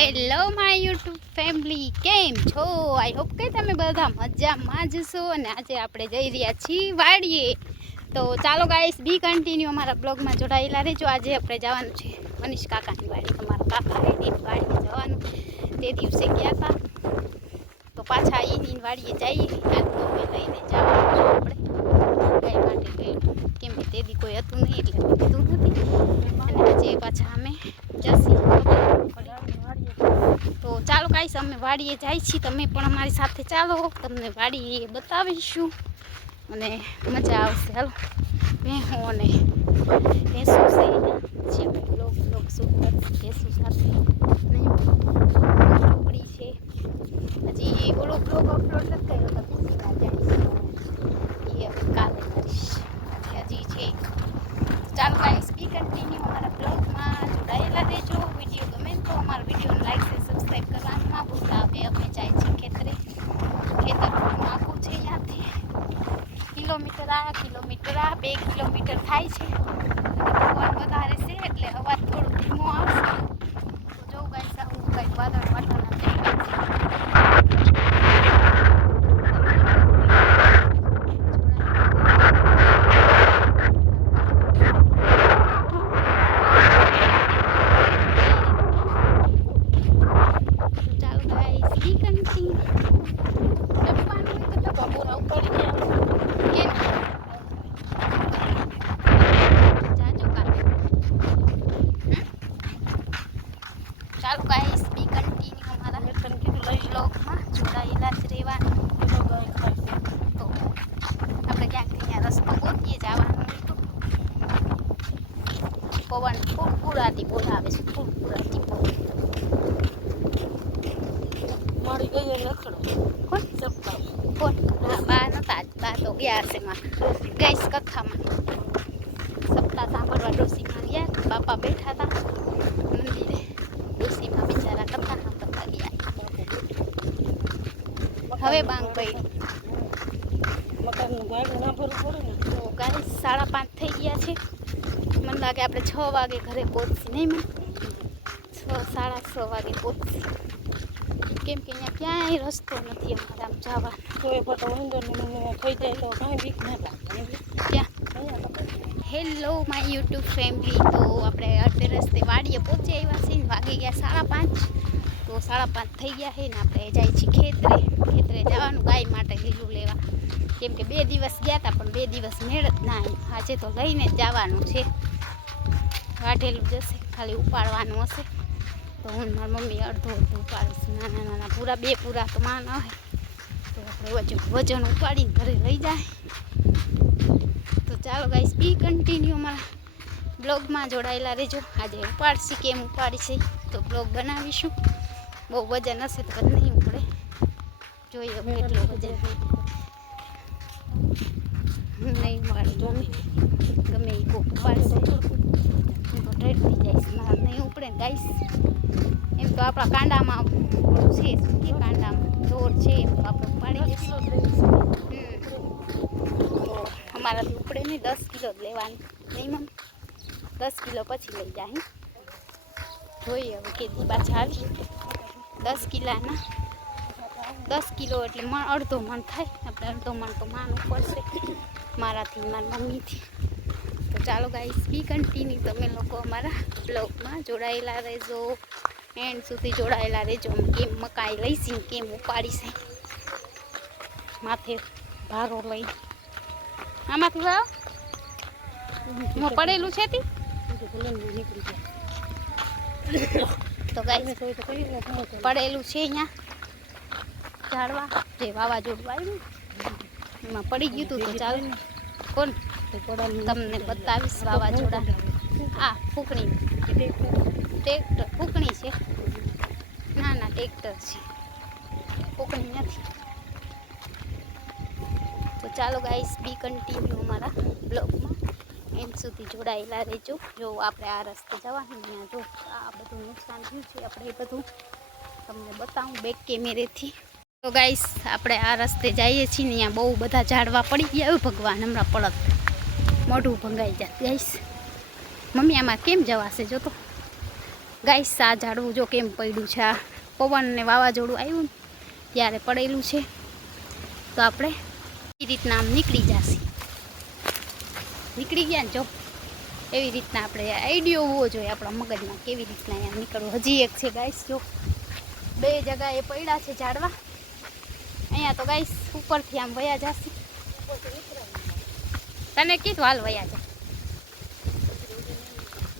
Hello my YouTube family, કેમ છો? I hope કે તમે બધા મજામાં જ છો. અને આજે આપણે જઈ રહ્યા છીએ વાડીએ. તો ચાલો ગાઈસ, બી કન્ટિન્યુ અમારા બ્લોગમાં જોડાયેલા રહેજો. આજે આપણે જવાનું છે મનીષ કાકાની વાડી. અમારા કાકા એની વાડીએ જવાનું. તે દિવસે ગયા હતા તો પાછા એની વાડીએ જઈએ. આજ તો અમે લઈને જવાનું છે આપણે ગાય માટે, કેમ કે તે દી કોઈ હતું નહીં એટલે કીધું નથી. અને આજે પાછા અમે જઈએ. તો ચાલો ગાઈસ, અમે વાડીએ જાય છીએ. તમે પણ અમારી સાથે ચાલો, તમને વાડીએ બતાવીશું અને મજા આવશે. હાલો, ભેંસો અને ભેંસું છે પછી આપણે બ્લોગ શૂટ કરશું ભેંસું સાથે. નહીં ઢોકળી છે. હજી ઓલો બ્લોગ અપલોડ નથી કર્યો તો બીજી વાર જઈશ, એ હવે કાલે કરીશ. હજી છે. ચાલો ગાઈસ, બી કન્ટિન્યુ અમારા બ્લોગમાં જોડાયેલા રહેજો. વિડીયો ગમે તો અમારા વિડીયોને લાઈક અને સબસ્ક્રાઈબ કરવાનું ના ભૂલતા. હવે અમે જાય છીએ ખેતરે. ખેતરનું આખું છે ત્યાંથી કિલોમીટર 2 કિલોમીટર થાય છે. પવન વધારે છે એટલે અવાજ થોડો ધીમો આવશે. તો જો ગાઈસ, આવું કંઈક વાદળ વાટાના દેખાય છે. ચાલો ગાઈસ, બી કન્ટિન્યુ અમારા બ્લોગમાં જોડાયેલા જ રહેવાનું. તો આપણે ક્યાંક અહીંયા રસ્તો ગોતીએ જવાનું હોય તો. પવન ફૂરફૂરાથી બોલાવે છે, ફૂરફૂરાથી મારી ગઈ લખડો. કોણ સપ્તાહ કોણ? હા, બા નતા, બા તો ગયા હશે માં ગઈશ કથામાં. સપ્તાહ સાંભળવા ડોસીમાં ગયા. બાપા બેઠા હતા મંદિરે. ડોસીમાં બિચારા કથા સાંભળવા ગયા. હવે બાંગ પડી. મકાનનું ભાડું ના ભરવું પડે ને. તો ગાઈસ, 5:30 થઈ ગયા છે. મને લાગે આપણે 6 વાગે ઘરે પહોંચી. નહીં મને 6-6:30 વાગે પહોંચી. કેમ કે અહીંયા ક્યાંય રસ્તો નથી અમારે આમ જવાનો. તો એ ફોટો ઉંદરનું થઈ જાય તો કાંઈ બીક ના લાગે. ક્યાં? Hello my YouTube family. તો આપણે અડધે રસ્તે વાડીએ પહોંચી આવ્યા છીએ. વાગી ગયા 5:30. તો 5:30 થઈ ગયા છે ને આપણે જાય છીએ ખેતરે. ખેતરે જવાનું ગાય માટે લીલું લેવા. કેમ કે 2 દિવસ ગયા હતા પણ 2 દિવસ મેળ જ ના આવ્યો. આજે તો લઈને જ જવાનું છે. વાઢેલું જશે, ખાલી ઉપાડવાનું હશે. તો હું મારી મમ્મી અડધું ઉપાડીશ. નાના પૂરા 2 પૂરા તો માં ન હોય તો આપણે વજન ઉપાડીને ઘરે લઈ જાય. તો ચાલો ગાઈસ, બી કન્ટિન્યુ અમારા બ્લોગમાં જોડાયેલા રહેજો. આજે ઉપાડશી કેમ ઉપાડીશી તો બ્લોગ બનાવીશું. બહુ વજન હશે તો નહીં ઉપડે. જોઈએ કેટલું વજન. નહીં ઉપાડું ગમે એ કોક ઉપાડશે હું તો ઢેર થઈ જઈશ. મારા નહીં ઉપડે ને ગાઈસ. એમ તો આપણા કાંડામાં છે, કે કાંડામાં જોર છે, એમ તો આપણે ઉપાડી દઈશું. અમારાથી ઉપડે નહીં. 10 કિલો જ લેવાની. નહીં મમ્મી, 10 કિલો પછી લઈ જાય. જોઈએ હવે કેદી પાછા આવી. 10 કિલાના 10 કિલો એટલે અડધો મણ થાય. આપણે અડધો મણ તો માન ઉપડશે મારાથી, મારી મમ્મીથી. તો ચાલો ગાઈસ, બી કન્ટિન્યુ તમે લોકો અમારા બ્લોગમાં જોડાયેલા રહેજો. એન્ડ સુધી જોડાયેલા રહેજો. કેમ મકાઈ લઈશી, કેમ ઉપાડીશે માથે ભારો લઈ. આમાંથી લાવ પડેલું છે તી. તો ગાઈસ, પડેલું છે અહીંયા ઝાડવા જે વાવાઝોડું આવ્યું એમાં પડી ગયું હતું. તો ચાલો કોણ તમને બતાવીશ વાવાઝોડા. આ ફૂંકણી ટ્રેક્ટર ફૂંકણી છે. ના ટ્રેક્ટર છે, ફૂંકણી નથી. તો ચાલો ગાઈસ, બી કન્ટિન્યુ અમારા બ્લોગમાં એન્ડ સુધી જોડાયેલા રહેજો. જો આપણે આ રસ્તે જવાનું, ત્યાં જો આ બધું નુકસાન થયું છે આપણે એ બધું તમને બતાવું બેક કેમેરેથી. તો ગાઈસ, આપણે આ રસ્તે જઈએ છીએ ને અહીંયા બહુ બધા ઝાડવા પડી ગયા. ભગવાન હમણાં પડત મોઢું ભંગાઈ જાય ગાઈસ. મમ્મી આમાં કેમ જવાશે જો તો. ગાઈસ આ ઝાડવું જો કેમ પડ્યું છે, આ પવન ને વાવાઝોડું આવ્યું ને ત્યારે પડેલું છે. તો આપણે એ રીતના આમ નીકળી જશે, નીકળી ગયા ને જો એવી રીતના આપણે આઈડિયો હોવો જોઈએ આપણા મગજમાં કેવી રીતના અહીંયા નીકળવું. હજી એક છે ગાઈસ, જો 2 જગ્યાએ પડ્યા છે ઝાડવા. અહીંયા તો ગાઈસ ઉપરથી આમ વયા જશે. તને કીધું હાલ વયા જા.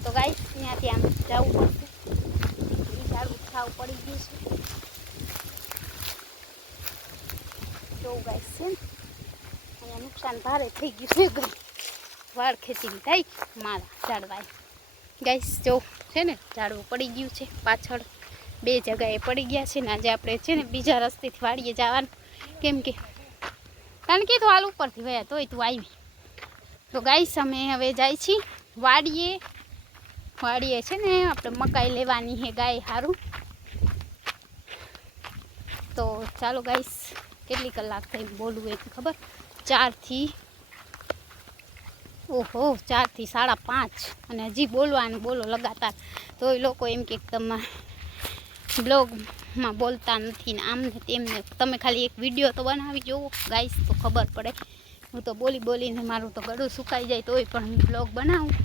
તો ગાઈસ ત્યાંથી આમ જવું પડશે. એ ઝાડવું ખાવ પડી ગયું છે. જો ગાઈસ છે ને અહીંયા નુકસાન ભારે થઈ ગયું છે. વાળ ખેંચીને થાય મારા ઝાડવાએ. ગાઈસ જો છે ને ઝાડવું પડી ગયું છે પાછળ, 2 જગ્યાએ પડી ગયા છે ને. આજે આપણે છે ને બીજા રસ્તેથી વાડીએ જવાનું, કેમ કે કારણ કે તો હાલ ઉપરથી વયા તોય તું આવી. તો ગાઈસ અમે હવે જાય છીએ વાડીએ. વાડીએ છે ને આપણે મકાઈ લેવાની છે ગાય સારું. તો ચાલો ગાઈસ, કેટલી કલાક થઈ બોલવું એ ખબર? 4 થી 5:30 અને હજી બોલવાનું બોલો લગાતાર. તો એ લોકો એમ કે તમે બ્લોગમાં બોલતા નથી ને આમ ને તેમને. તમે ખાલી એક વિડીયો તો બનાવી જોવો ગાઈસ તો ખબર પડે. હું તો બોલીને મારું તો ગળું સુકાઈ જાય તોય પણ હું બ્લોગ બનાવું,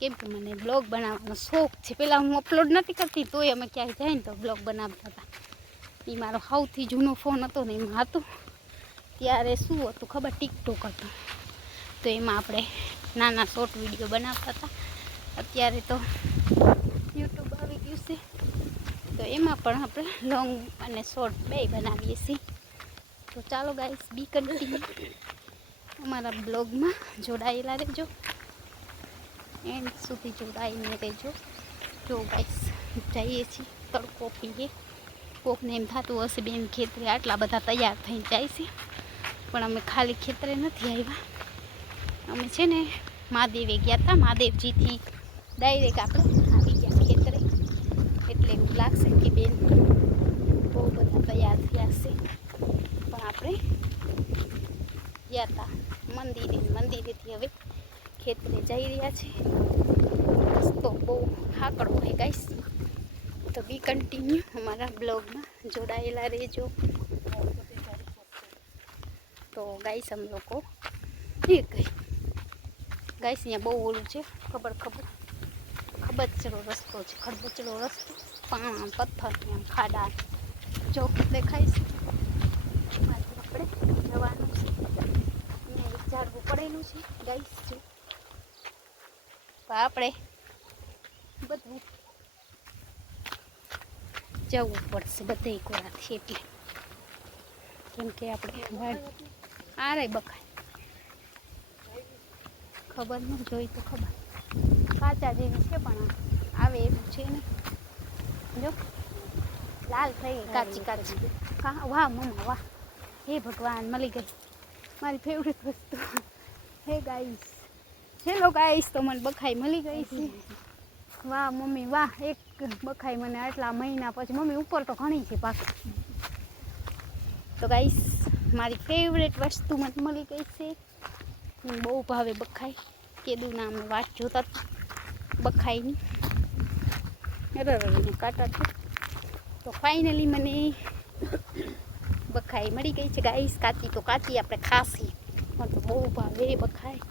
કેમ કે મને બ્લોગ બનાવવાનો શોખ છે. પહેલાં હું અપલોડ નથી કરતી તોય અમે ક્યાંય જાય ને તો બ્લોગ બનાવતા હતા. એ મારો સૌથી જૂનો ફોન હતો ને એમાં હતું. ત્યારે શું હતું ખબર? ટિકટોક હતું. તો એમાં આપણે નાના શોર્ટ વિડીયો બનાવતા હતા. અત્યારે તો યુટ્યુબ આવી ગયું છે, તો એમાં પણ આપણે લોંગ અને શોર્ટ 2 બનાવીએ છીએ. તો ચાલો ગાઈસ, બી કન્ટિન્યુ અમારા બ્લોગમાં જોડાયેલા રહેજો, એન્ડ સુધી જોડાઈને રહેજો. જો ગાઈસ જઈએ છીએ તડકો પીએ. કોકને એમ થતું હશે બેન ખેતરે આટલા બધા તૈયાર થઈને જાય છે, પણ અમે ખાલી ખેતરે નથી આવ્યા. અમે છે ને મહાદેવે ગયા હતા. મહાદેવજીથી ડાયરેક્ટ આપણે આવી ગયા ખેતરે. એટલે એવું લાગશે કે બેન બહુ બધા તૈયાર થયા છે, પણ આપણે ગયા હતા મંદિરે. મંદિરેથી હવે ખેતરે જઈ રહ્યા છે. રસ્તો બહુ હાકડો હોય ગાઈસ. તો બી કન્ટિન્યુ અમારા બ્લોગમાં જોડાયેલા રહેજો. તો ગાઈસ અમે લોકો એક ગઈ ગાઈસ અહીંયા બહુ ઓલું છે, ખબચડો રસ્તો છે, ખડબચડો રસ્તો, પાણા પથ્થર ખાડા જો દેખાય છે. આપણે જવાનું છે. અહીંયા એક ઝાડવું પડેલું છે ગાઈસ. જો તો આપણે બધું જવું પડશે બધે કોરાથી, એટલે કેમ કે આપણે આરે બકાય ખબર ન જોઈ તો ખબર કાચા જેવી છે, પણ આવે એવું છે ને. જો લાલ થઈ ગઈ કાચી કાચી. વાહ મમ્મા વાહ, હે ભગવાન મળી ગઈ મારી ફેવરેટ વસ્તુ. હે ગાઈસ, હેલો ગાઈસ, તો મને બખાઈ મળી ગઈ છે. વાહ મમ્મી વાહ, એક બખાઈ મને આટલા મહિના પછી. મમ્મી ઉપર તો ઘણી છે પાછી. તો ગાઈસ મારી ફેવરેટ વસ્તુ મને મળી ગઈ છે. બહુ ભાવે બખાઈ. કેદુના અમે વાટ જોતા હતા બખાઈની. અરે કાંટા છે. તો ફાઇનલી મને બખાઈ મળી ગઈ છે ગાઈસ. કાચી તો કાચી આપણે ખાસી, મને તો બહુ ભાવે બખાઈ.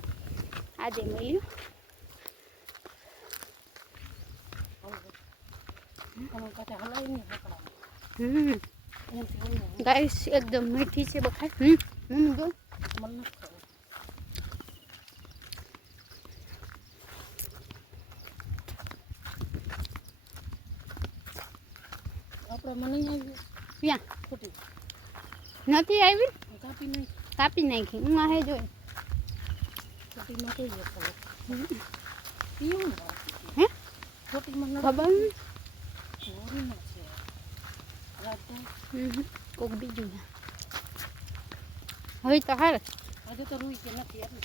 આજે મળ્યું. ગાઈસ એકદમ મીઠી છે બખાઈ. જો આપણે મને ક્યાં ખોટી નથી આવી? કાપી કાપી નાખી. હું આ હે જોઈ ખોટીમાં કઈ જાય હે ખોટીમાં ખબર હોરીમાં છે કોક બીજું ના હવે તો હાર. હજુ તો રૂઈ કે નથી એટલે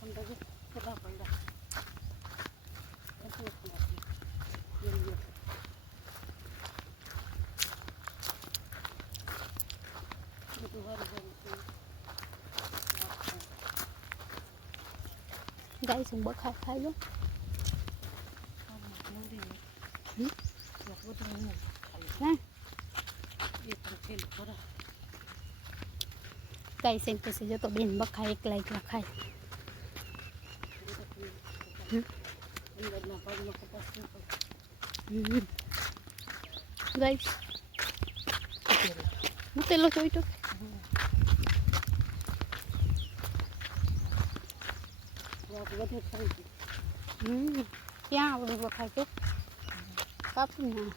પણ હજુ બધા પડ્યા. ગાઈસ હું બખાર ખાઈ લઉં. હમ? બધું હું હા એ પણ ફેલ કરો ગાઈસ એમ કહેશે જો તો બેન બખાય એકલા ખાય હમ? અંદરના ભાગમાં કપાસ ગાઈસ મૂકેલો જોઈ તો વધુ થઈ ક્યાં આવડી બખાય તો કાપી ના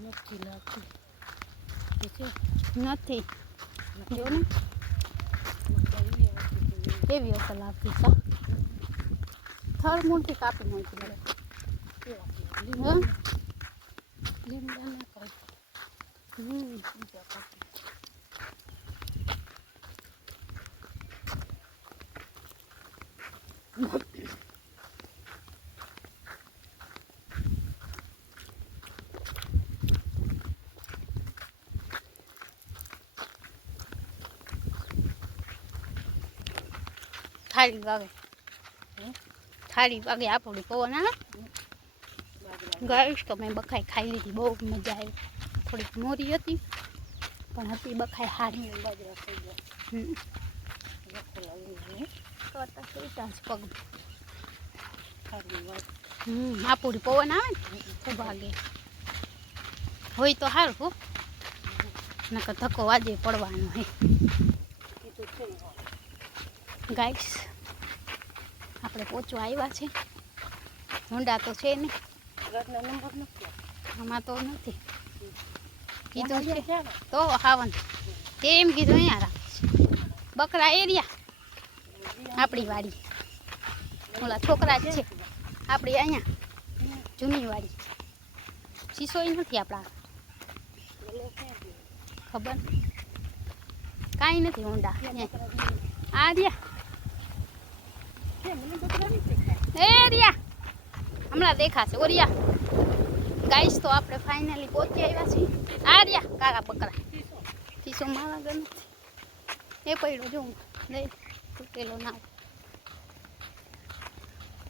નથી નાખતી નથી જો ને નથી કેવી અસલ આવતી કા થર મૂળથી કાપી નાખી મળે હા લીમડા ના કાંઈ બીજા કાંઈ થાળી વાગે આપણી પવન આવે ગાઈસ તો મેં બખાઈ ખાઈ લીધી બહુ મજા આવી થોડીક મોરી હતી પણ હતી બખાઈ હારી બાજરા થઈ ગયા લખો લાવીને કરતા સુઈતા જ પગ ખાલી વાત આપણી પવન આવે ને તો ભાગે હોય તો સારું હો નકર ધક્કો વાજે પડવાનો હે એ તો છે ગાઈસ આપણે પહોંચવા આવ્યા છે હોન્ડા તો છે ને ઘરના નંબર નથી આમાં તો નથી કીધું કીધું છે છે તો હાવન તેમ કીધું અહીંયા રાખીશ બકરા એરિયા આપણી વાડી ઓલા છોકરા જ છે આપણી અહીંયા જૂની વાડી શીશોય નથી આપણા ખબર કાંઈ નથી હોન્ડા આ રહ્યા એ રહ્યા હમણાં દેખાશે ઓરિયા ગાઈસ તો આપણે ફાઇનલી પહોંચી આવ્યા છીએ આ રહ્યા કાકા બકરા શીશો મારા ઘર નથી એ પડ્યો જો લઈ તૂટેલો ના હોય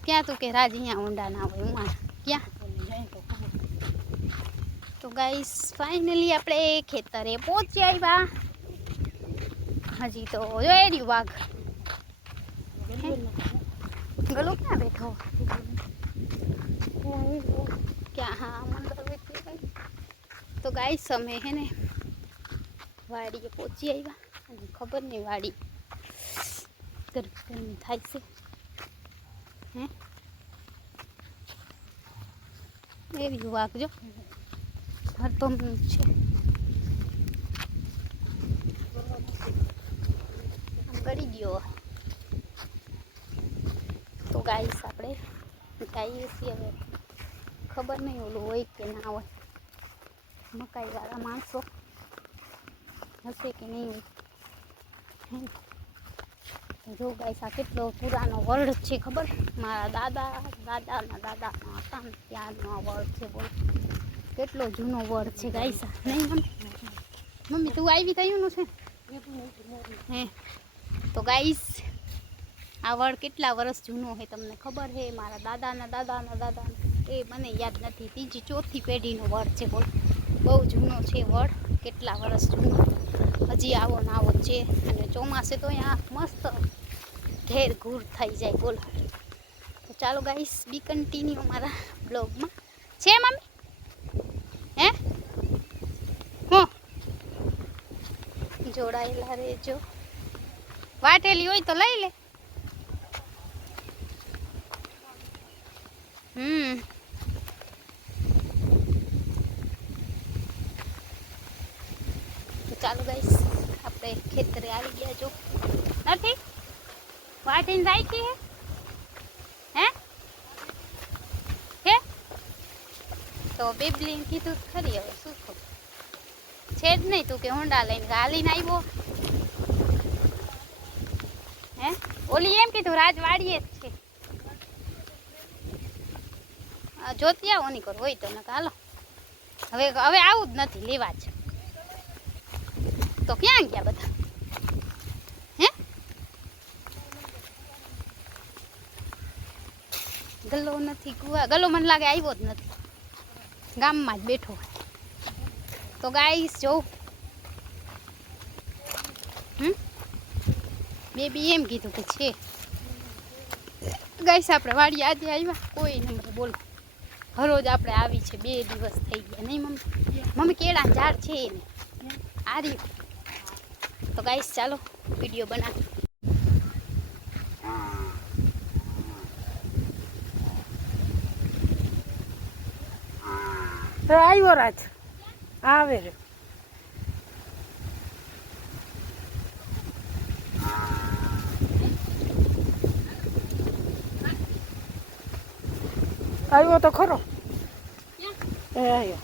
ક્યાં તું કે રાજ અહીંયા ઊંડા ના હોય ઉમા ક્યાં તો ગાઈસ ફાઇનલી આપણે ખેતરે પહોંચી આવ્યા હજી તો જોઈ રહ્યું વાઘ ગલો ક્યાં બેઠો ક્યાં હા મંદર બેઠી કઈ તો ગાઈસ અમે હે ને વાડીએ પહોંચી આવ્યા અને ખબર નહીં વાડી ગરમી થાય છે હે એવી વાઘ જો હરતમ છે ગળી ગયો તો ગાઈસ આપણે જઈએ છીએ હવે ખબર નહીં ઓલું હોય કે ના હોય મકાઈવાળા માણસો હશે કે નહીં હોય જો ગાઈસ આ કેટલો પુરાનો વર્લ્ડ છે ખબર મારા દાદાના હતા ને ત્યારનો આ વર્લ્ડ છે બોલ કેટલો જૂનો વર્લ્ડ છે ગાઈસ નહીં મમ્મી તું આવી થયું છે હે તો ગાઈસ આ વર્લ્ડ કેટલા વર્ષ જૂનો છે તમને ખબર છે મારા દાદાના એ મને યાદ નથી ત્રીજી ચોથી પેઢીનો વર્લ્ડ છે બોલ બહુ જૂનો છે વર્લ્ડ કેટલા વર્ષ જૂનો હજી આવો ને આવો છે અને ચોમાસે તો અહીંયા મસ્ત ઘેર ઘૂર થઈ જાય બોલો તો ચાલો ગાઈસ બી કન્ટિન્યુ મારા બ્લોગમાં છે મમ્મી હે હું જોડાયેલા રહેજો વાટેલી હોય તો લઈ લે તો ચાલો ગાઈસ આપણે ખેતરે આવી ગયા જો નથી વાટીને રાખી હે હે તો બેબલીને કીધું ખરી હવે શું ખબર છે જ નહીં તું કે હોન્ડા લઈને હાલીને આવ્યો હે ઓલી એમ કીધું રાજવાડીએ જ છે જોતી આવો નહીં કરો હોય તો ને હાલો હવે આવું જ નથી લેવા જ તો ક્યાં ગયા બધા હે ગલ્લો નથી ગલ્લો મને લાગે આવ્યો જ નથી, ગામમાં જ બેઠો. તો ગાઈસ જોઉં બેબી એમ કીધું કે છે. ગાઈસ આપણે વાડી આજે આવ્યા કોઈ નંબર બોલો, હરોજ આપણે આવી છે 2 દિવસ થઈ ગયા નહીં મમ્મી? મમ્મી કેળા ઝાડ છે એને આ રહ્યું. તો ગાઈસ ચાલો વિડીયો બના. આવ્યો રાજ આવે રે. આવ્યો તો ખરો. એ આવ્યો.